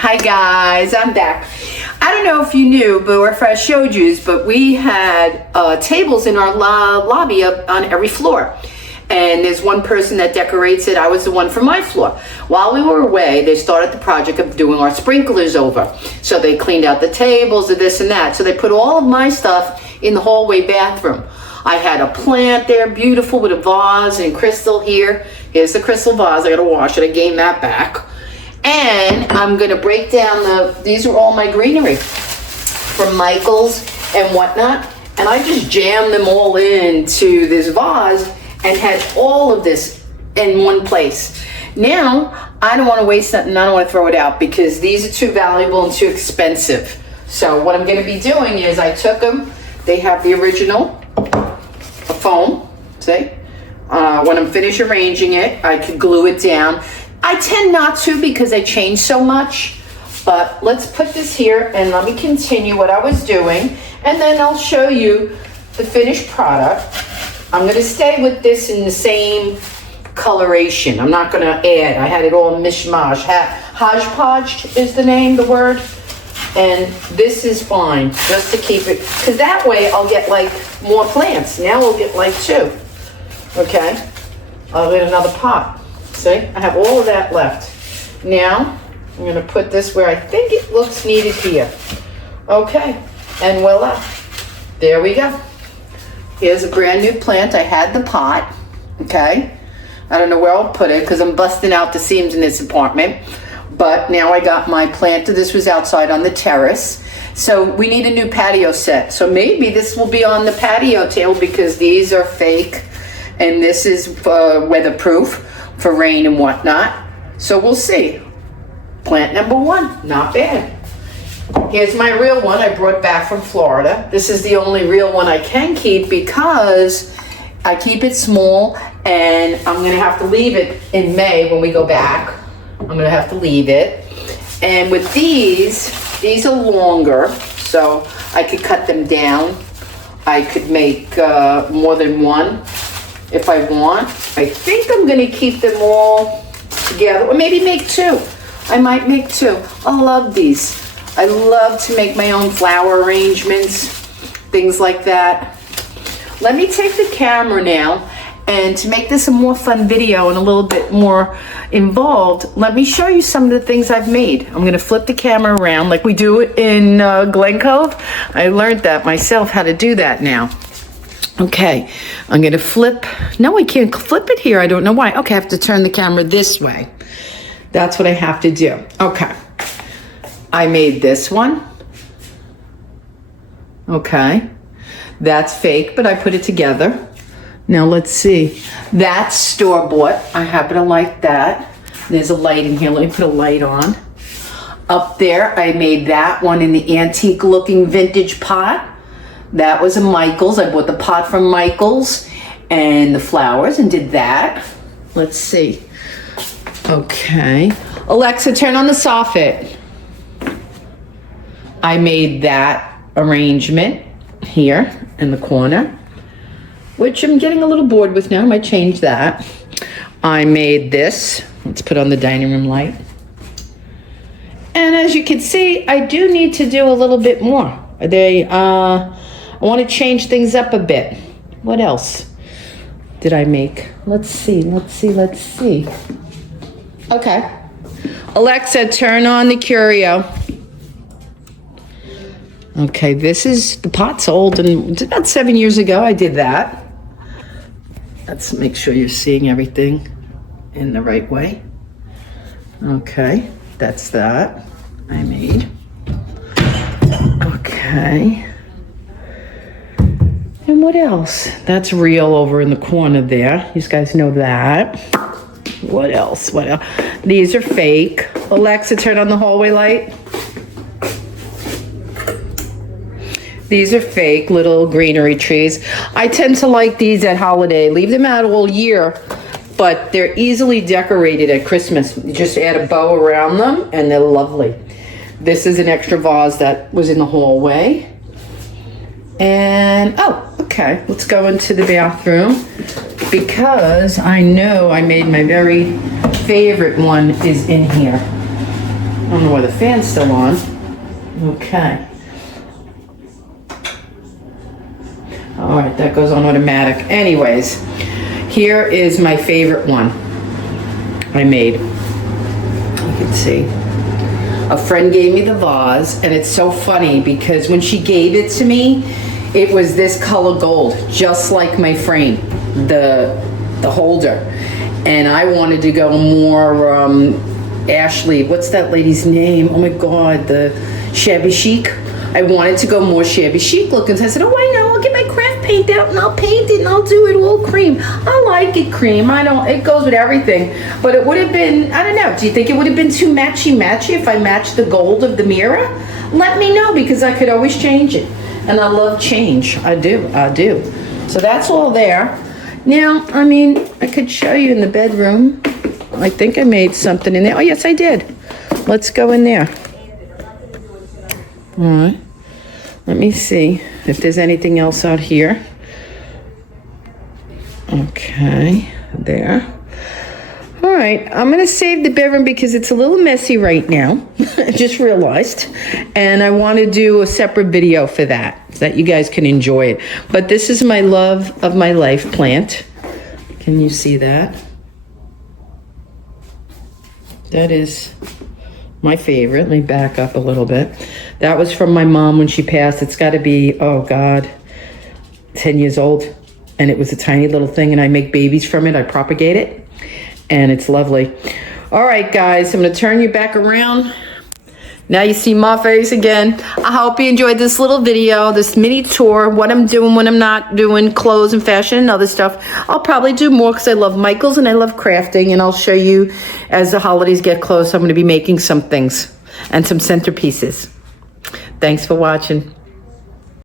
Hi guys, I'm back. I don't know if you knew, but or if I showed you, but we had tables in our lobby up on every floor. And there's one person that decorates it. I was the one for my floor. While we were away, they started the project of doing our sprinklers over. So they cleaned out the tables and this and that. So they put all of my stuff in the hallway bathroom. I had a plant there, beautiful, with a vase and crystal here. Here's the crystal vase. I gotta wash it. I gained that back. And I'm gonna break down these are all my greenery from Michael's and whatnot. And I just jammed them all into this vase and had all of this in one place. Now, I don't wanna waste nothing. I don't wanna throw it out because these are too valuable and too expensive. So what I'm gonna be doing is I took them. They have the original foam, see? When I'm finished arranging it, I could glue it down. I tend not to because I change so much, but let's put this here and let me continue what I was doing, and then I'll show you the finished product. I'm gonna stay with this in the same coloration. I'm not gonna add. I had it all mishmash. Hodgepodge is the name, the word. And this is fine, just to keep it, because that way I'll get like more plants. Now we'll get like 2. Okay, I'll get another pot. See, I have all of that left. Now, I'm gonna put this where I think it looks needed here. Okay, and voila, there we go. Here's a brand new plant. I had the pot, okay? I don't know where I'll put it because I'm busting out the seams in this apartment. But now I got my plant. This was outside on the terrace. So we need a new patio set. So maybe this will be on the patio table because these are fake and this is weatherproof for rain and whatnot. So we'll see. Plant number 1, not bad. Here's my real one I brought back from Florida. This is the only real one I can keep because I keep it small and I'm gonna have to leave it in May when we go back. I'm gonna have to leave it. And with these are longer, so I could cut them down. I could make more than one if I want. I think I'm gonna keep them all together, or maybe make 2. I might make 2. I love these. I love to make my own flower arrangements, things like that. Let me take the camera now, and to make this a more fun video and a little bit more involved, let me show you some of the things I've made. I'm gonna flip the camera around like we do it in Glen Cove. I learned that myself, how to do that now. Okay, I'm gonna flip. No, I can't flip it here. I don't know why. Okay, I have to turn the camera this way. That's what I have to do. Okay, I made this one. Okay, that's fake, but I put it together. Now let's see. That's store-bought. I happen to like that. There's a light in here. Let me put a light on. Up there, I made that one in the antique-looking vintage pot. That was a Michael's. I bought the pot from Michael's and the flowers and did that. Let's see. Okay. Alexa, turn on the soffit. I made that arrangement here in the corner, which I'm getting a little bored with now. I might change that. I made this. Let's put on the dining room light. And as you can see, I do need to do a little bit more. I want to change things up a bit. What else did I make? Let's see. Okay. Alexa, turn on the curio. Okay, this is, the pot's old, and about 7 years ago I did that. Let's make sure you're seeing everything in the right way. Okay, that's that I made. Okay. And what else? That's real over in the corner there. You guys know that. What else? What else? These are fake. Alexa, turn on the hallway light. These are fake little greenery trees. I tend to like these at holiday. Leave them out all year, but they're easily decorated at Christmas. You just add a bow around them and they're lovely. This is an extra vase that was in the hallway. And, oh, okay, let's go into the bathroom because I know I made my very favorite one is in here. I don't know why the fan's still on. Okay. All right, that goes on automatic. Anyways, here is my favorite one I made. You can see. A friend gave me the vase, and it's so funny because when she gave it to me, it was this color gold, just like my frame, the holder. And I wanted to go more Ashley, what's that lady's name? Oh my God, the shabby chic. I wanted to go more shabby chic looking. So I said, oh, I know, I'll get my craft paint out and I'll paint it and I'll do it all cream. I like it cream. It goes with everything. But it would have been, I don't know, do you think it would have been too matchy-matchy if I matched the gold of the mirror? Let me know, because I could always change it. And I love change. I do. So that's all there. Now, I mean, I could show you in the bedroom. I think I made something in there. Oh, yes, I did. Let's go in there. All right. Let me see if there's anything else out here. Okay, there. All right, I'm gonna save the bedroom because it's a little messy right now. I just realized. And I wanna do a separate video for that, so that you guys can enjoy it. But this is my love of my life plant. Can you see that? That is my favorite. Let me back up a little bit. That was from my mom when she passed. It's got to be, oh God, 10 years old. And it was a tiny little thing, and I make babies from it. I propagate it, and it's lovely. All right, guys, I'm going to turn you back around. Now you see my face again. I hope you enjoyed this little video, this mini tour, what I'm doing, what I'm not doing, clothes and fashion and other stuff. I'll probably do more because I love Michaels and I love crafting, and I'll show you as the holidays get close. I'm going to be making some things and some centerpieces. Thanks for watching.